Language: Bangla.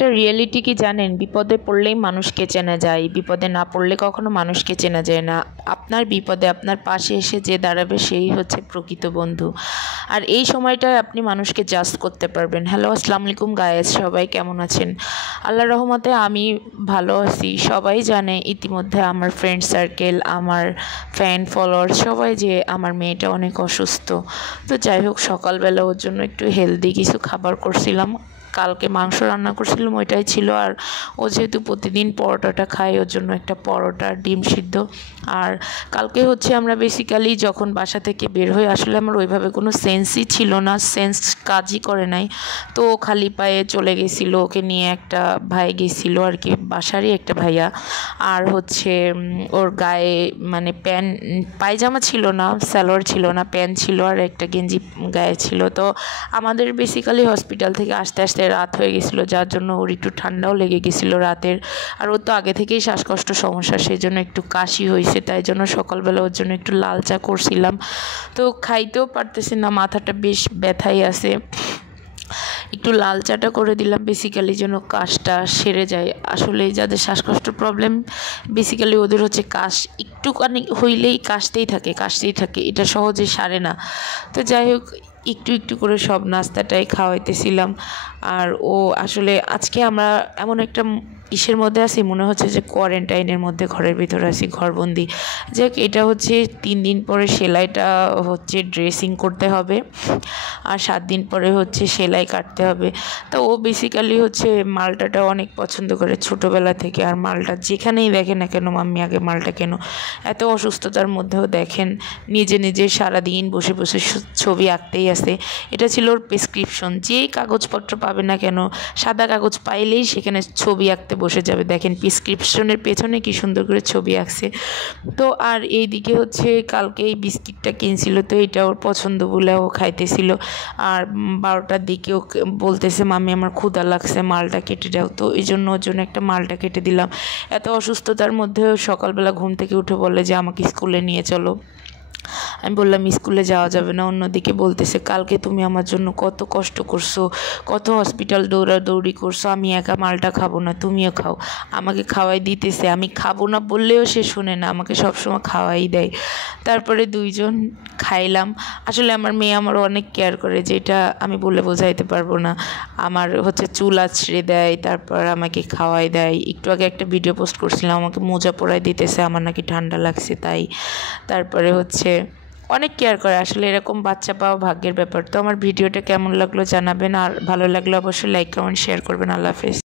একটা রিয়েলিটি কি জানেন? বিপদে পড়লেই মানুষকে চেনা যায়, বিপদে না পড়লে কখনো মানুষকে চেনা যায় না। আপনার বিপদে আপনার পাশে এসে যে দাঁড়াবে সেই হচ্ছে প্রকৃত বন্ধু। আর এই সময়টায় আপনি মানুষকে জাজ করতে পারবেন। হ্যালো, আসসালামু আলাইকুম গায়েস, সবাই কেমন আছেন? আল্লাহর রহমতে আমি ভালো আছি। সবাই জানে ইতিমধ্যে আমার ফ্রেন্ড সার্কেল, আমার ফ্যান ফলোয়ার সবাই যে আমার মেয়েটা অনেক অসুস্থ। তো যাই হোক, সকালবেলা ওর জন্য একটু হেলদি কিছু খাবার করছিলাম। কালকে মাংস রান্না করছিলাম, ওইটাই ছিল। আর ও যেহেতু প্রতিদিন পরোটাটা খায়, ওর জন্য একটা পরোটা, ডিম সিদ্ধ। আর কালকে হচ্ছে আমরা বেসিক্যালি যখন বাসা থেকে বের হয়ে আসলে আমার ওইভাবে কোনো সেন্সই ছিল না, সেন্স কাজই করে নাই। তো খালি পায়ে চলে গেছিলো, ওকে নিয়ে একটা ভাই গেছিলো আর কি, বাসারই একটা ভাইয়া। আর হচ্ছে ওর গায়ে মানে পায়জামা ছিল না, সালোয়ার ছিল না, প্যান্ট ছিল, আর একটা গেঞ্জি গায়ে ছিল। তো আমাদের বেসিক্যালি হসপিটাল থেকে আসতে আসতে রাত হয়ে গেছিলো, যার জন্য ওর একটু ঠান্ডাও লেগে গেছিলো রাতের। আর ওর তো আগে থেকেই শ্বাসকষ্ট সমস্যা, সেই জন্য একটু কাশি হয়েছে, তাই জন্য সকালবেলা ওর জন্য একটু লাল চা করছিলাম। তো খাইতেও পারতেছি না, মাথাটা বেশ ব্যথাই আছে। একটু লাল চাটা করে দিলাম বেসিক্যালি যেন কাশটা সেরে যায়। আসলে যাদের শ্বাসকষ্ট প্রবলেম, বেসিক্যালি ওদের হচ্ছে কাশ একটুখানি হইলেই কাশতেই থাকে, এটা সহজে সারে না। তো যাই হোক, একটু একটু করে সব নাস্তাটাই খাওয়াইতেছিলাম। আর ও আসলে আজকে আমরা এমন একটা ইসের মধ্যে আছি, মনে হচ্ছে যে কোয়ারেন্টাইনের মধ্যে, ঘরের ভিতরে আছি, ঘরবন্দি। যাক, এটা হচ্ছে 3 দিন পরে সেলাইটা হচ্ছে ড্রেসিং করতে হবে, আর 7 দিন পরে হচ্ছে সেলাই কাটতে হবে। তো ও বেসিক্যালি হচ্ছে মালটাটা অনেক পছন্দ করে ছোটোবেলা থেকে। আর মালটা যেখানেই দেখে না কেন, মাম্মি আগে মালটা কেন। এত অসুস্থতার মধ্যেও দেখেন নিজে নিজে সারাদিন বসে বসে ছবি আঁকতেই আছে। এটা ছিল ওর প্রেসক্রিপশন। যেই কাগজপত্র পাবে না কেন, সাদা কাগজ পাইলেই সেখানে ছবি আঁকতে বসে যাবে। দেখেন প্রেসক্রিপশনের পেছনে কি সুন্দর করে ছবি আঁকছে। তো আর এইদিকে হচ্ছে কালকে এই বিস্কিটটা কিনছিল, তো এটা ওর পছন্দ বলে ও খাইতেছিল। আর 12টার দিকে ও বলতেছে, মাম্মি আমার ক্ষুধা লাগছে, মালটা কেটে দাও। তো এই জন্য ওর জন্য একটা মালটা কেটে দিলাম। এত অসুস্থতার মধ্যেও সকালবেলা ঘুম থেকে উঠে বলে যে আমাকে স্কুলে নিয়ে চলো। আমি বললাম স্কুলে যাওয়া যাবে না। অন্যদিকে বলতেছে, কালকে তুমি আমার জন্য কত কষ্ট করছো, কত হসপিটাল দৌড়াদৌড়ি করছো, আমি একা মালটা খাবো না, তুমিও খাও। আমাকে খাওয়াই দিতেছে, আমি খাবো না বললেও সে শোনে না, আমাকে সবসময় খাওয়াই দেয়। তারপরে দুইজন খাইলাম। আসলে আমার মেয়ে আমার অনেক কেয়ার করে, যেটা আমি বলে বোঝাইতে পারবো না। আমার হচ্ছে চুল আছড়ে দেয়, তারপর আমাকে খাওয়াই দেয়। একটু আগে একটা ভিডিও পোস্ট করছিলাম, আমাকে মোজা পরাই দিতেছে, আমার নাকি ঠান্ডা লাগছে তাই। তারপরে হচ্ছে অনেক কেয়ার করে। আসলে এরকম বাচ্চা পাওয়া ভাগ্যের ব্যাপার। তো আমার ভিডিওটা কেমন লাগলো জানাবেন, আর ভালো লাগলে অবশ্যই লাইক কমেন্ট শেয়ার করবেন। আল্লাহ হাফেজ।